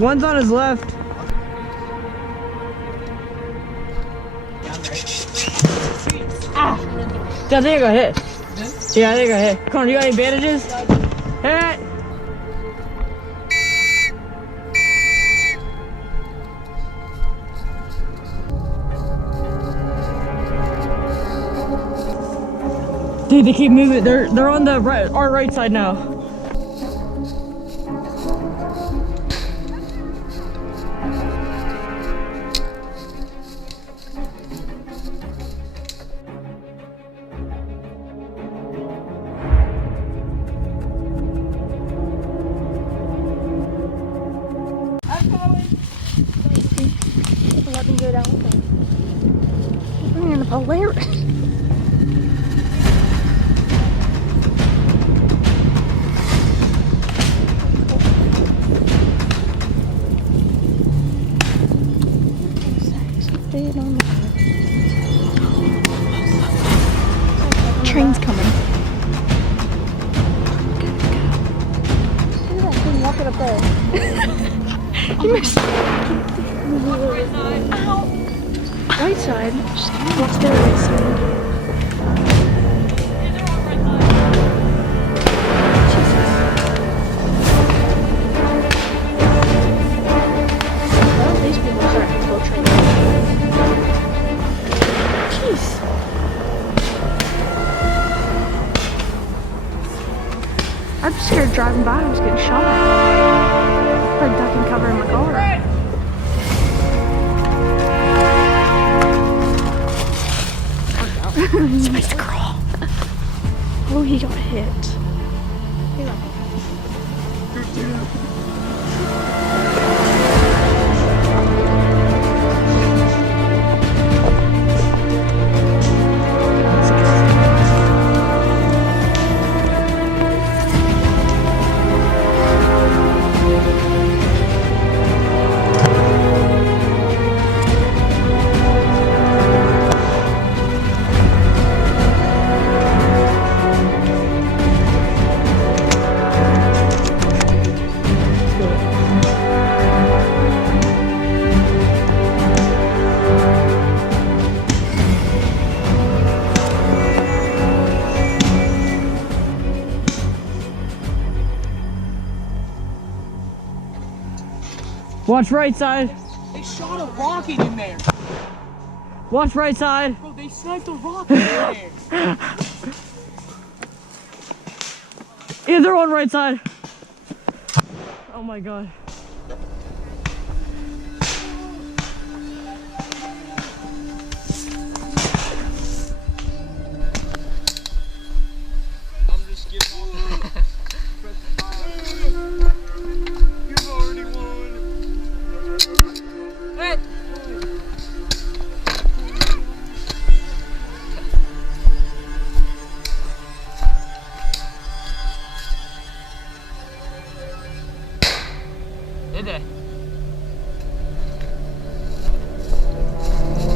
One's on his left. Ah! I think I got hit. Yeah, I think I got hit. Connor, you got any bandages? Hit! Dude, they keep moving. They're on the right, our right side now. Let me go down with him. I'm in the Polaris. Train's coming. Look at that thing walking up there. You missed. Ow. Right side. What's their right side? Jesus. Well, these people are starting to go train. Jeez. I'm scared driving by. I was getting shot at. Like ducking cover in my car. Supposed to crawl. Oh, he got hit. He got hit. Watch right side. They shot a rocket in there. Watch right side. Bro, they sniped a rocket in there. Yeah, they're on right side. Oh my god. I'm just giving all the You've already won. Hey. Did they?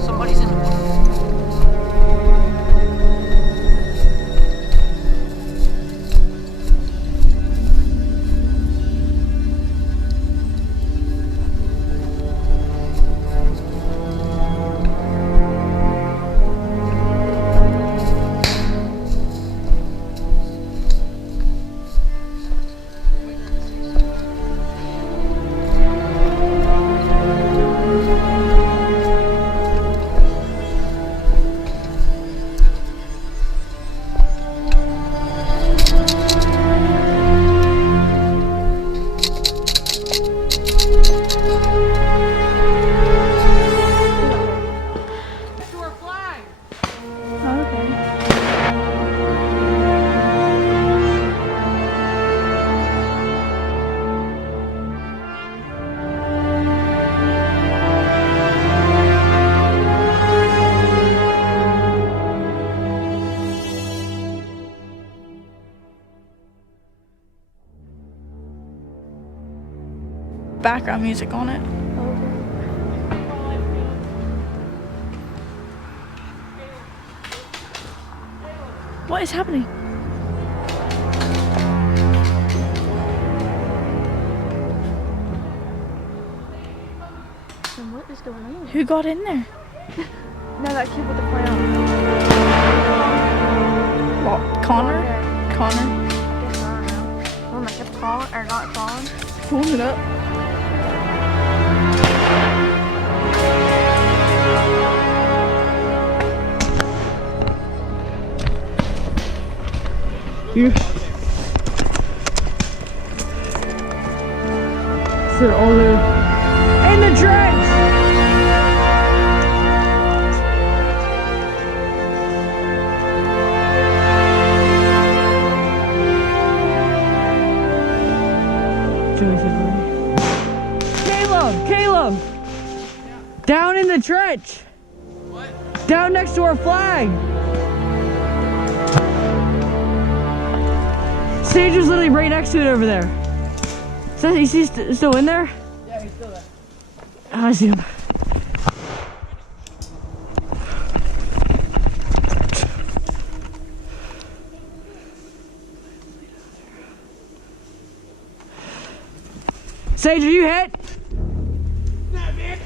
Somebody's in the water. Background music on it. What is happening? going on? Who got in there? No, that kid with the frown. What? Connor? Yeah, Connor? I guess I don't know. The one that kept crawling, or not crawling. Pulling it up. You. So all in the trench. Joey said, Caleb! Down in the trench! What? Down next to our flag! Sage is literally right next to it over there. Is he still in there? Yeah, he's still there. I see him. Sage, are you hit? Nah, man.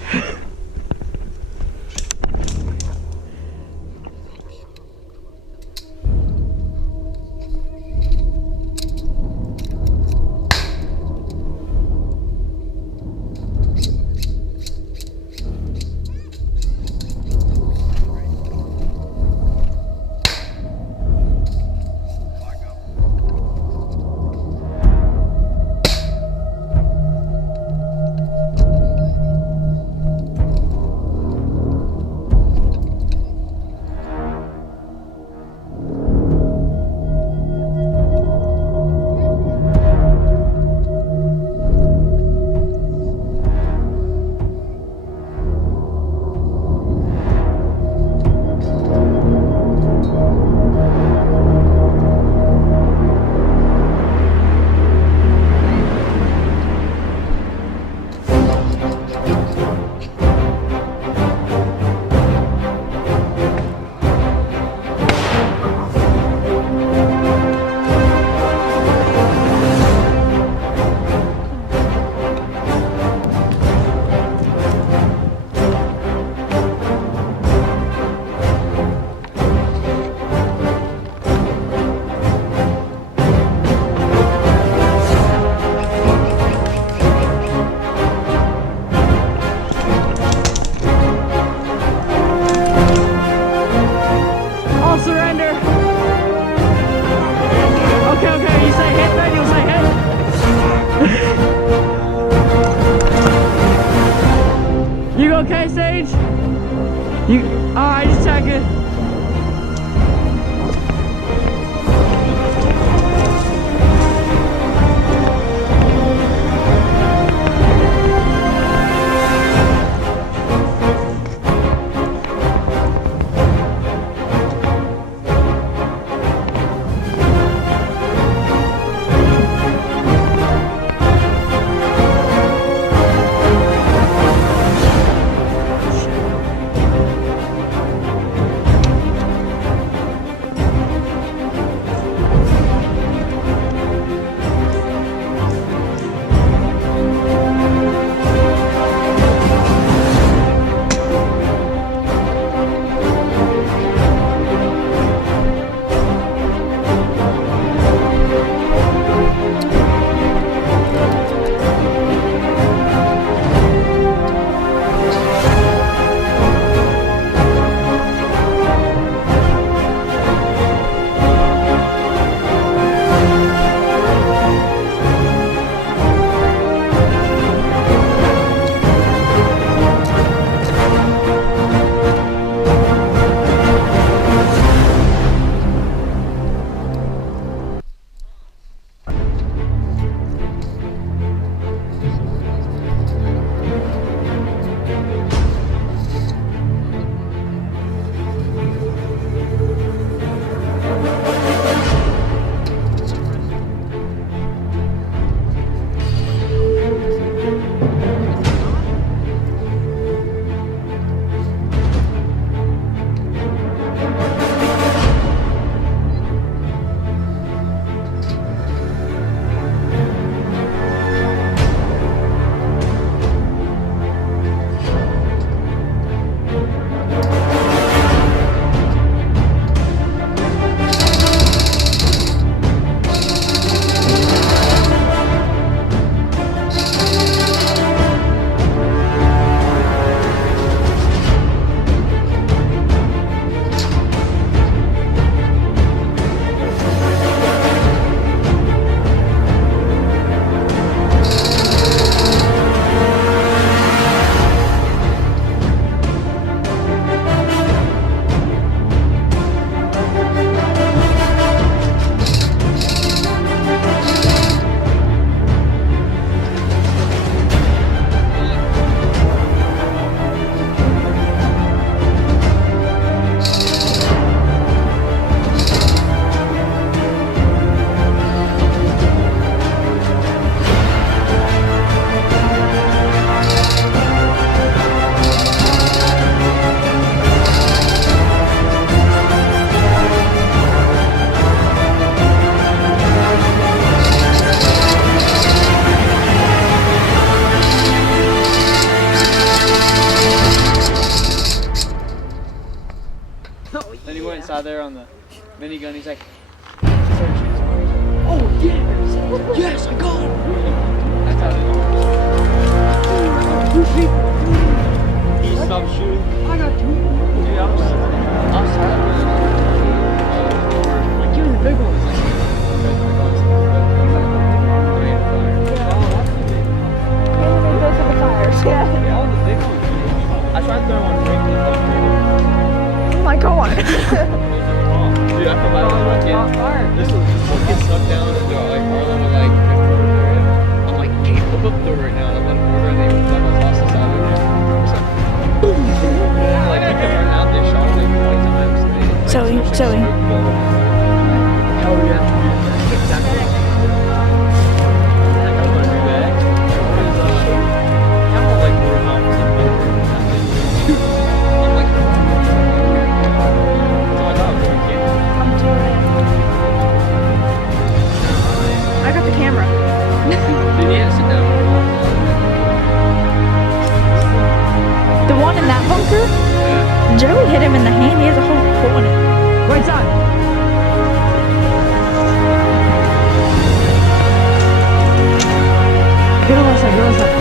okay, Sage? You alright, just checking. on the minigun. He's like, Oh, yes! Yes, I got him! that's how he stopped shooting. I got two. Dude, I'm sad. Like, give me the big one. Those are the fires. Yeah. Yeah, all the big ones. I tried throwing one right in the Oh my god. Dude, I feel bad when I kid. This one gets stuck down and they're like, Harlem and like, I'm like, hey, flip up the door right now. And I let him order and they that was lost the side of it. It's like, boom! Like, he kept running out there, shot him like 20 times. And they, like, Zoe, switched Zoe. the smoke bullet. Oh, yeah. Exactly. I want to do that. Because, I'm all like, we're not something. I'm like, so I thought I was doing kids. I'm doing it. I got the camera. Dude, yeah, sit down. The one in that bunker, Yeah. Joey hit him in the hand. He has a whole hole in it. Right side. Get on that side, get on that side.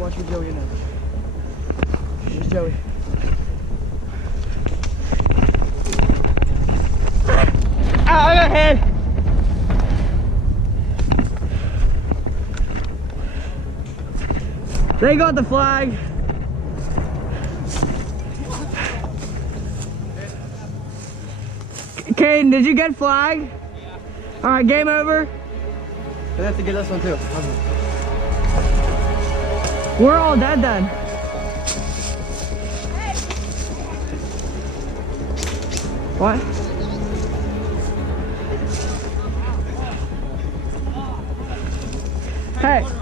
Watch for Joey now. Here's Joey. Ah, I got head. They got the flag. Caden, did you get flag? Yeah. All right, game over. We have to get this one too. We're all dead then. What? Hey.